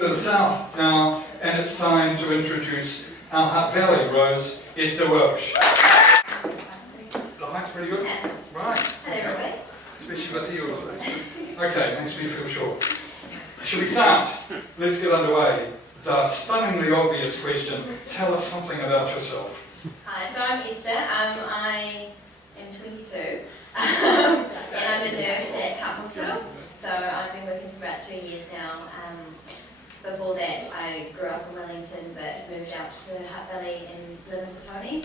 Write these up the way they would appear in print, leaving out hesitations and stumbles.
To the south now, and it's time to introduce our Hutt Valley Rose, Esther Welsh. The height's pretty good? Right. Hello, everybody. Especially with heels. Okay, makes me feel short. Shall we start? Let's get underway. The stunningly obvious question, tell us something about yourself. Hi, so I'm Esther. I am 22 and I'm a nurse at Hutt Hospital. So I've been working for about 2 years now. Before that, I grew up in Wellington but moved out to Hutt Valley and live in Hutt,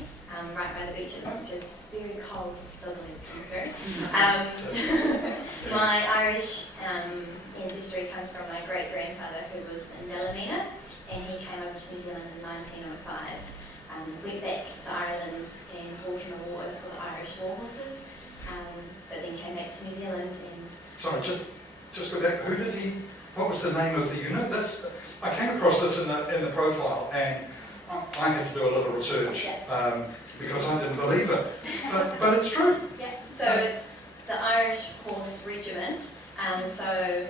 right by the beach at the moment, which is very cold, so always coming through. My Irish ancestry comes from my great-grandfather who was in Ballymena, and he came over to New Zealand in 1905. Went back to Ireland and fought in a war for the Irish war horses, but then came back to New Zealand and... Sorry, just go back. What was the name of the unit? I came across this in the profile, and I had to do a little research because I didn't believe it. But it's true. Yeah, so it's the Irish Horse Regiment. So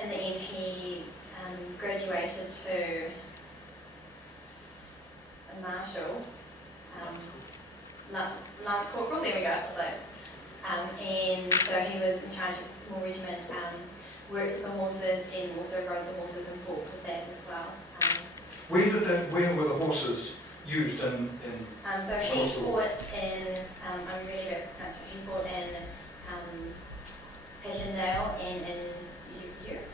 in the end he graduated to a marshal, Lance Corporal, there we go, and so he was in charge of a small regiment, worked the horses and also rode the horses and fought with that as well. Where were the horses used in so he fought in, I'm really good at pronouncing, he fought in Passchendaele and in Europe.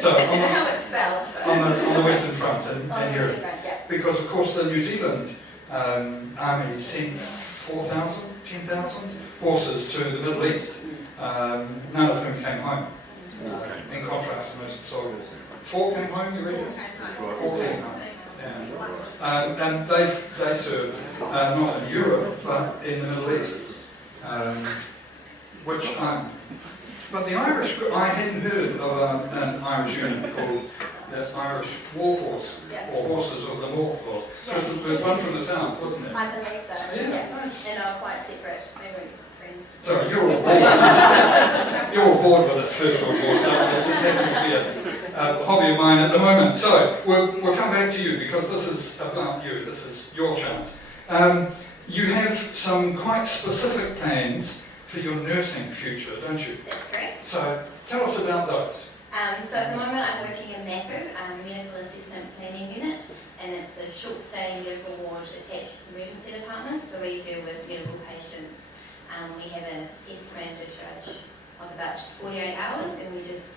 So I don't know how it's spelled. on the Western Front in Europe. Front, yeah. Because of course the New Zealand army sent 4,000, 10,000 horses to the Middle East, none of whom came home, in contrast to most soldiers. 4 came home, you ready? 4 came home. Yeah. And they served not in Europe, but in the Middle East. But the Irish, I hadn't heard of an Irish unit called the Irish War Horse, or Horses of the North, or there's one from the South, wasn't it? I believe so. Yeah. Nice. And they were quite separate. They weren't friends. Sorry, you're all bored. You're all bored with this First World War stuff. It just happens to be a hobby of mine at the moment. So we'll come back to you because this is about you. This is your chance. You have some quite specific plans for your nursing future, don't you? That's correct. So tell us about those. So at the moment I'm working in MAPU, Medical Assessment Planning Unit, and it's a short-stay medical ward attached to the emergency department, so we deal with medical patients. We have an estimated discharge of about 48 hours, and we just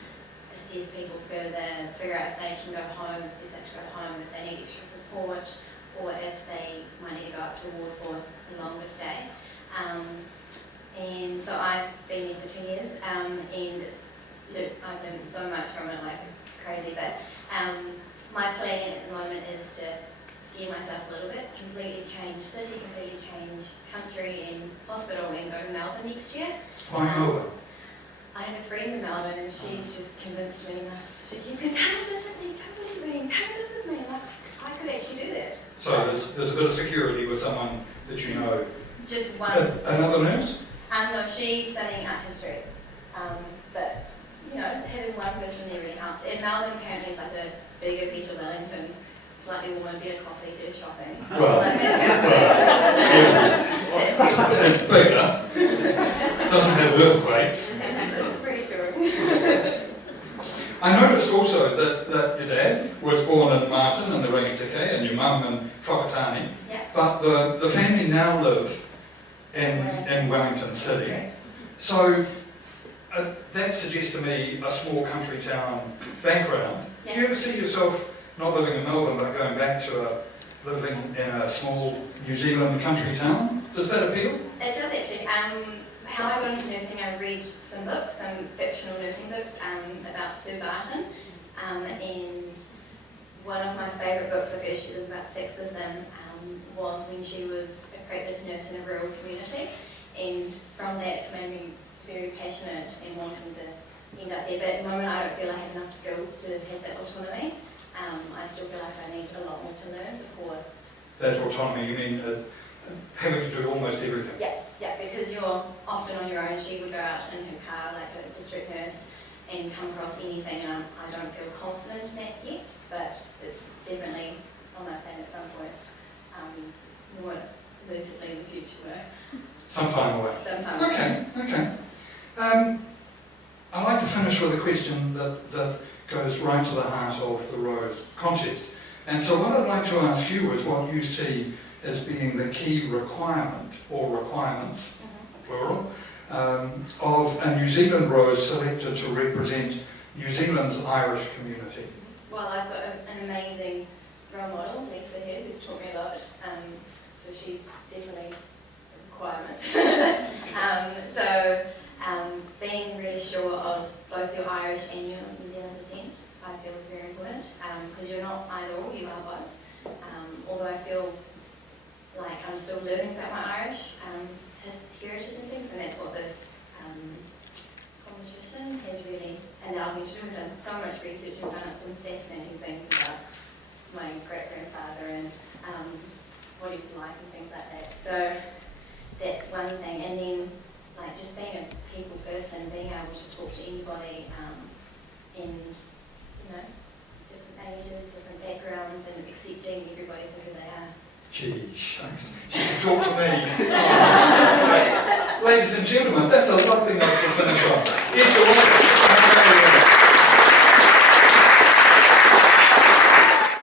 assess people further, figure out if they can go home, if they're sick to go home, if they need extra support, or if they might need to go up to a ward for a longer stay. And so I've been there for 2 years, and I've learned so much from it, like it's crazy, but my plan at the moment is to scare myself a little bit, completely change city, completely change country and hospital, and go to Melbourne next year. Why Melbourne? I have a friend in Melbourne and she's just convinced me, she keeps going, come visit me, come visit me, come live with me. Like, I could actually do that. So there's a bit of security with someone that you know. Just one. Another nurse? No, she's studying art history. But, having one person there really helps. And Melbourne apparently is like a bigger Peter Wellington, slightly warmer, better coffee, better shopping. Well, like it's bigger. It doesn't have earthquakes. That's pretty sure. I noticed also that your dad was born in Martin in the Rangiteke and your mum in Whakatane, but the family now live in Wellington City. Correct. So that suggests to me a small country town background. Do you ever see yourself not living in Melbourne but going back to living in a small New Zealand country town? Does that appeal? It does actually. How I got into nursing, I read some books, some fictional nursing books about Sue Barton, and one of my favourite books of hers, there's about 6 of them, was when she was a practice nurse in a rural community, and from that it's made me very passionate and wanting to end up there. But at the moment I don't feel I have enough skills to have that autonomy. I still feel like I need a lot more to learn before. That autonomy, you mean having to do almost everything? Yeah, because you're often on your own. She would go out in her car like a district nurse and come across anything, and I don't feel confident in that yet, but it's definitely on my plan at some point, more lucidly in the future. Sometime away. Sometime away. Okay. I'd like to finish with a question that goes right to the heart of the Rose contest. And so what I'd like to ask you is what you see as being the key requirement, or requirements, plural, of a New Zealand Rose selected to represent New Zealand's Irish community. Well, I've got an amazing role model, Lisa here, who's taught me a lot, so she's definitely a requirement. Being really sure of both your Irish and your New Zealand descent, I feel is very important, because you're not either or, you are both. Although I feel like I'm still learning about my Irish heritage and things, and that's what this competition has really allowed me to do. I've done so much research and found out some fascinating things about my great-grandfather and what he was like and things like that. So that's one thing. And then like just being a people person, being able to talk to anybody and, different ages, different backgrounds, and accepting everybody for who they are. Gee, shucks. She can talk to me. Ladies and gentlemen, that's a lovely note